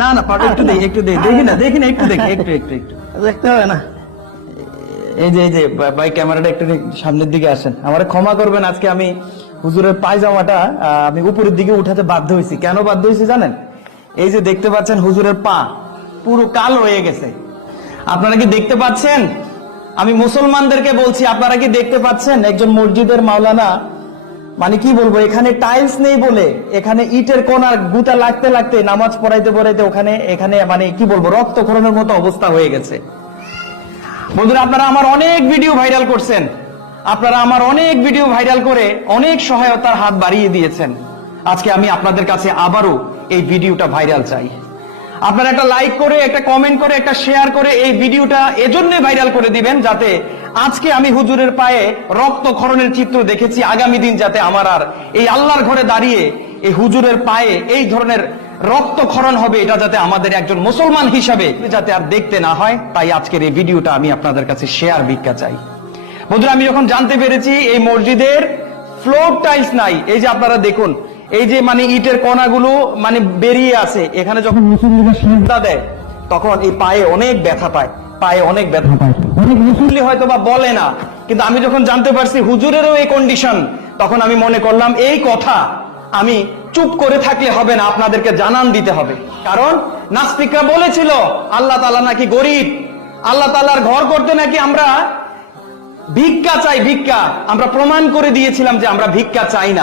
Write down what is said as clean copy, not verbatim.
না না পারো, একটু দেখি, একটু দেখি না, দেখি না, একটু দেখি, একটু একটু একটু দেখতে হবে না। এই যে ভাই ক্যামেরাটা একটু সামনের দিকে আসেন। আমারে ক্ষমা করবেন, আজকে আমি হুজুরের পায়জামাটা আমি উপরের দিকে উঠাতে বাধ্য হয়েছি। কেন বাধ্য হয়েছি জানেন? এই যে দেখতে পাচ্ছেন হুজুরের পা পুরো কালো হয়ে গেছে। আপনারা কি দেখতে পাচ্ছেন? আমি মুসলমানদেরকে বলছি, আপনারা কি দেখতে পাচ্ছেন? একজন মসজিদের মাওলানা, মানে কি বলবো, এখানে টাইলস নেই বলে, এখানে ইটের কোনার গুটা লাগতে লাগতে নামাজ পড়াইতে পড়াইতে এখানে মানে কি বলবো, রক্তক্ষরণের মতো অবস্থা হয়ে গেছে। বন্ধুরা, আপনারা আমার অনেক ভিডিও ভাইরাল করছেন, আপনারা আমার অনেক ভিডিও ভাইরাল করে অনেক সহায়তার হাত বাড়িয়ে দিয়েছেন। আজকে আমি আপনাদের কাছে আবারও এই ভিডিওটা ভাইরাল চাই। আপনারা একটা লাইক করে, একটা কমেন্ট করে, একটা শেয়ার করে এই ভিডিওটা এজন্য ভাইরাল করে দিবেন, যাতে আজকে আমি হুজুরের পায়ে রক্তক্ষরণের চিত্র দেখেছি, আগামী দিন যাতে আমার আর এই আল্লাহর ঘরে দাঁড়িয়ে এই হুজুরের পায়ে এই ধরনের রক্তক্ষরণ হবে, এটা যাতে আমাদের একজন মুসলমান হিসাবে যাতে আর দেখতে না হয়। তাই আজকের এই ভিডিওটা আমি আপনাদের কাছে শেয়ার ভিক্ষা চাই। বন্ধুরা, আমি যখন জানতে পেরেছি এই মসজিদের ফ্লোর টাইলস নাই, এই যে আপনারা দেখুন, এই যে মানে ইটের কণাগুলো মানে বেরিয়ে আছে, এখানে যখন মুসল্লিরা সিজদা দেয় তখন এই পায়ে অনেক ব্যথা পায়, পায়ে অনেক ব্যথা পায়। অনেক মুসল্লি হয়তো বা বলে না, কিন্তু আমি যখন জানতে পারছি হুজুরেরও এই কন্ডিশন, তখন আমি মনে করলাম এই কথা আমি চুপ করে থাকলে হবে না, আপনাদেরকে জানান দিতে হবে। কারণ নাস্তিকরা বলেছিল আল্লাহ তাআলা নাকি গরিব, আল্লাহ তাআলার ঘর করতে নাকি আমরা ভিক্ষা চাই, ভিক্ষা। আমরা প্রমাণ করে দিয়েছিলাম যে আমরা ভিক্ষা চাই না।